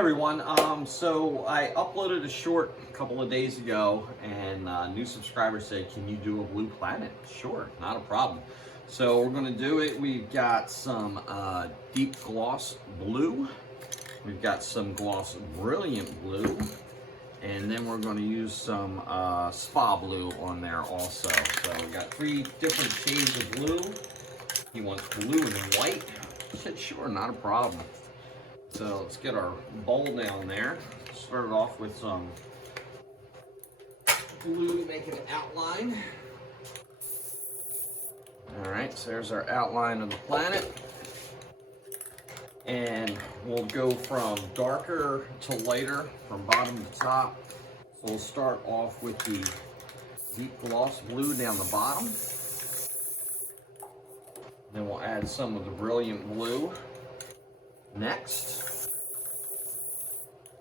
Everyone, so I uploaded a short a couple of days ago, and a new subscriber said, can you do a blue planet? Sure, not a problem. So we're going to do it. We've got some deep gloss blue, we've got some gloss brilliant blue, and then we're going to use some spa blue on there also. So we've got three different shades of blue. He wants blue and white. I said sure, not a problem. So let's get our bowl down there. Start off with some blue to make an outline. All right, so there's our outline of the planet. And we'll go from darker to lighter, from bottom to top. So we'll start off with the deep gloss blue down the bottom. Then we'll add some of the brilliant blue next.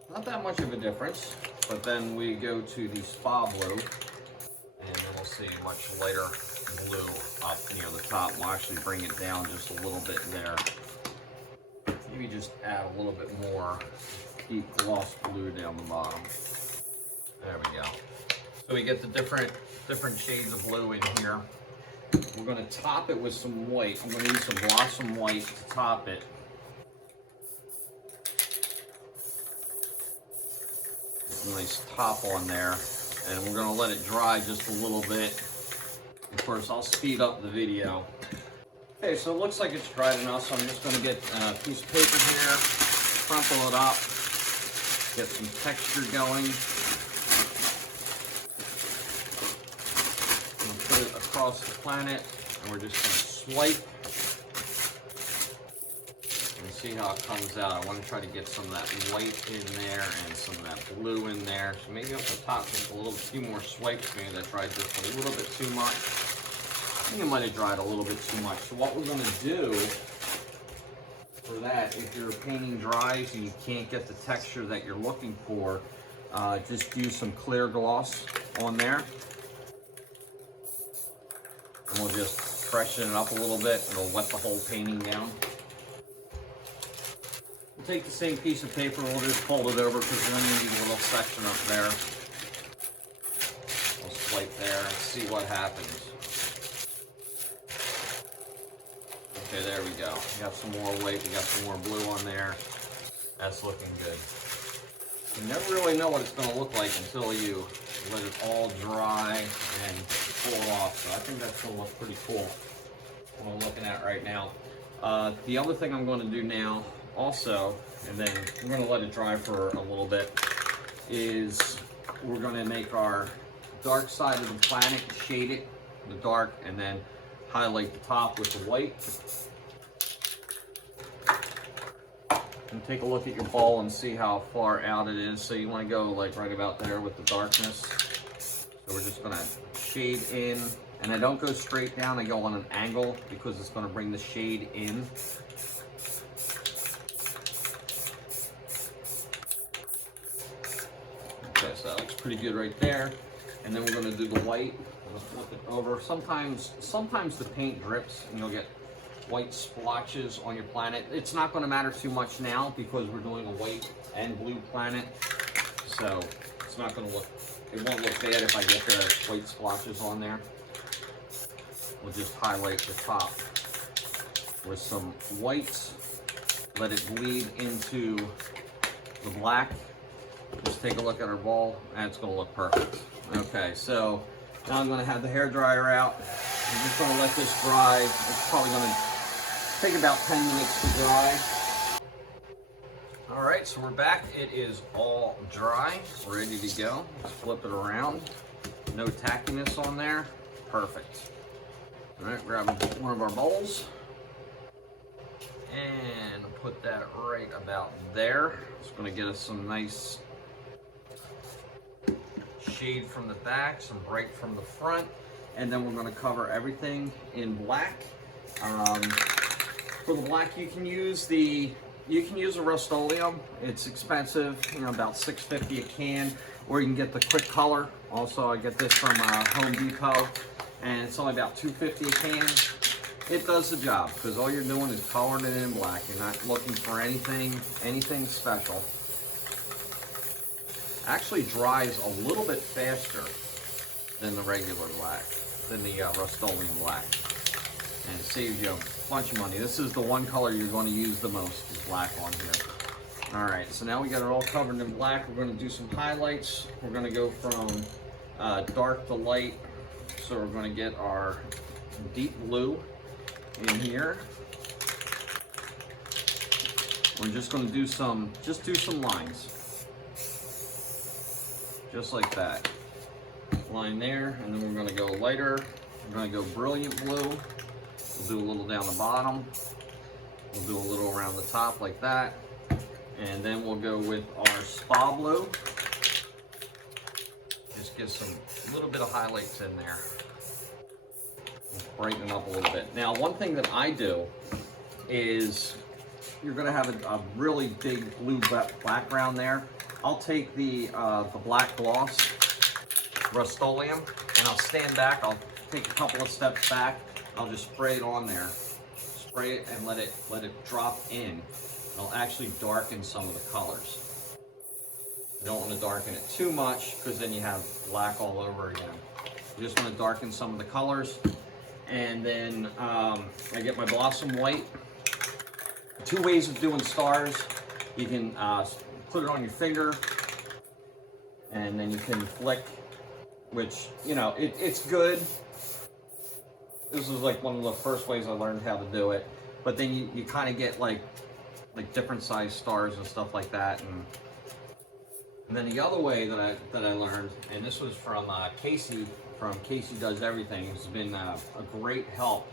Not that much of a difference, but then we go to the spa blue, and then we'll see much lighter blue up near the top. We'll actually bring it down just a little bit there. Maybe just add a little bit more deep gloss blue down the bottom. There we go. So we get the different shades of blue in here. We're going to top it with some white. I'm going to use some Blossom White to top it. Nice top on there, and we're going to let it dry just a little bit. Of course, I'll speed up the video. Okay, so it looks like it's dried enough, so I'm just going to get a piece of paper here, crumple it up, get some texture going. I'm going to put it across the planet, and we're just going to swipe and see how it comes out. I want to try to get some of that white in there and some of that blue in there. So maybe up the top, just a few more swipes. Maybe that dried just a little bit too much. I think it might have dried a little bit too much. So what we're going to do for that, if your painting dries and you can't get the texture that you're looking for, just use some clear gloss on there. And we'll just freshen it up a little bit. It'll wet the whole painting down. We'll take the same piece of paper, we'll just fold it over because then we need a little section up there. We'll swipe there and see what happens. Okay, there we go. We got some more white, we got some more blue on there. That's looking good. You never really know what it's going to look like until you let it all dry and pull it off. So I think that's going to look pretty cool, what I'm looking at right now. The other thing I'm going to do now also, and then we're going to let it dry for a little bit, is we're going to make our dark side of the planet, shade it, the dark, and then highlight the top with the white. And take a look at your ball and see how far out it is. So you want to go like right about there with the darkness. So we're just going to shade in, and I don't go straight down, I go on an angle because it's going to bring the shade in. Okay, so that looks pretty good right there. And then we're going to do the white. We'll flip it over. Sometimes the paint drips and you'll get white splotches on your planet. It's not going to matter too much now because we're doing a white and blue planet. So it's not going to look, it won't look bad if I get the white splotches on there. We'll just highlight the top with some whites. Let it bleed into the black. Just take a look at our ball, and it's going to look perfect. Okay, so now I'm going to have the hairdryer out. I'm just going to let this dry. It's probably going to take about 10 minutes to dry. All right, so we're back. It is all dry, ready to go. Let's flip it around. No tackiness on there. Perfect. All right, grab one of our bowls and put that right about there. It's going to get us some nice shade from the back, some bright from the front, and then we're going to cover everything in black. For the black, you can use a Rust-Oleum. It's expensive, about $6.50 a can, or you can get the Quick Color. Also, I get this from Home Depot, and it's only about $2.50 a can. It does the job because all you're doing is coloring it in black. You're not looking for anything special. actually dries a little bit faster than the regular black, than the Rust-Oleum black. And it saves you a bunch of money. This is the one color you're going to use the most, is black on here. All right, so now we got it all covered in black. We're going to do some highlights. We're going to go from dark to light. So we're going to get our deep blue in here. We're just going to do some lines, just like that. Line there, and then we're going to go lighter. We're going to go brilliant blue. We'll do a little down the bottom. We'll do a little around the top like that. And then we'll go with our spa blue. Just get some little bit of highlights in there. Brighten it up a little bit. Now, one thing that I do is, you're going to have a really big blue background there. I'll take the black gloss Rust-Oleum, and I'll stand back. I'll take a couple of steps back. I'll just spray it on there. Spray it and let it drop in. It'll actually darken some of the colors. You don't want to darken it too much, because then you have black all over again. You just want to darken some of the colors. And then I get my Blossom White. Two ways of doing stars. You can put it on your finger, and then you can flick, which, you know, it's good. This was like one of the first ways I learned how to do it. But then you kind of get like different size stars and stuff like that. And then the other way that I learned, and this was from Casey from Casey Does Everything, who's been a great help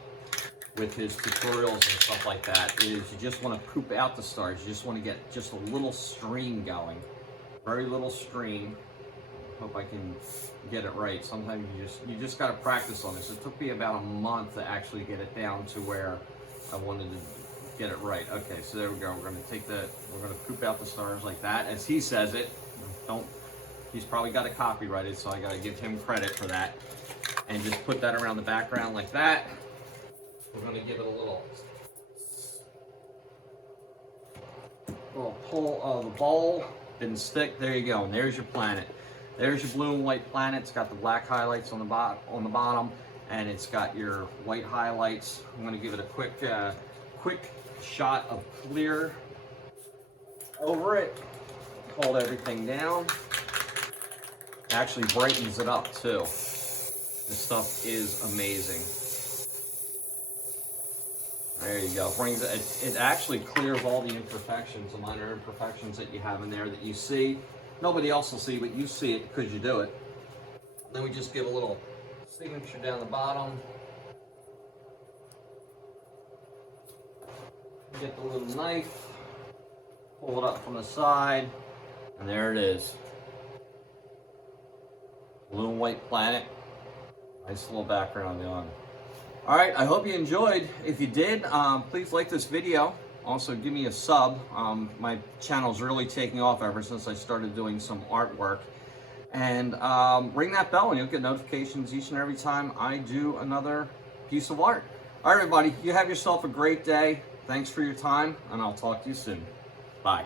with his tutorials and stuff like that, is you just want to poop out the stars. You just want to get just a little stream going. Very little stream. Hope I can get it right. Sometimes you just got to practice on this. It took me about a month to actually get it down to where I wanted to get it right. Okay, so there we go. We're going to poop out the stars like that, as he says it. He's probably got it copyrighted, so I got to give him credit for that. And just put that around the background like that. We're going to give it a little pull of the bowl. Didn't stick. There you go. And there's your planet. There's your blue and white planet. It's got the black highlights on the bottom, and it's got your white highlights. I'm going to give it a quick shot of clear over it. Hold everything down. Actually brightens it up too. This stuff is amazing. There you go. Brings it actually clears all the imperfections, the minor imperfections that you have in there that you see. Nobody else will see, but you see it because you do it. Then we just give a little signature down the bottom. Get the little knife, pull it up from the side, and there it is. Blue and white planet. Nice little background on. All right, I hope you enjoyed. If you did, please like this video. Also, give me a sub. My channel's really taking off ever since I started doing some artwork. And ring that bell and you'll get notifications each and every time I do another piece of art. All right, everybody, you have yourself a great day. Thanks for your time, and I'll talk to you soon. Bye.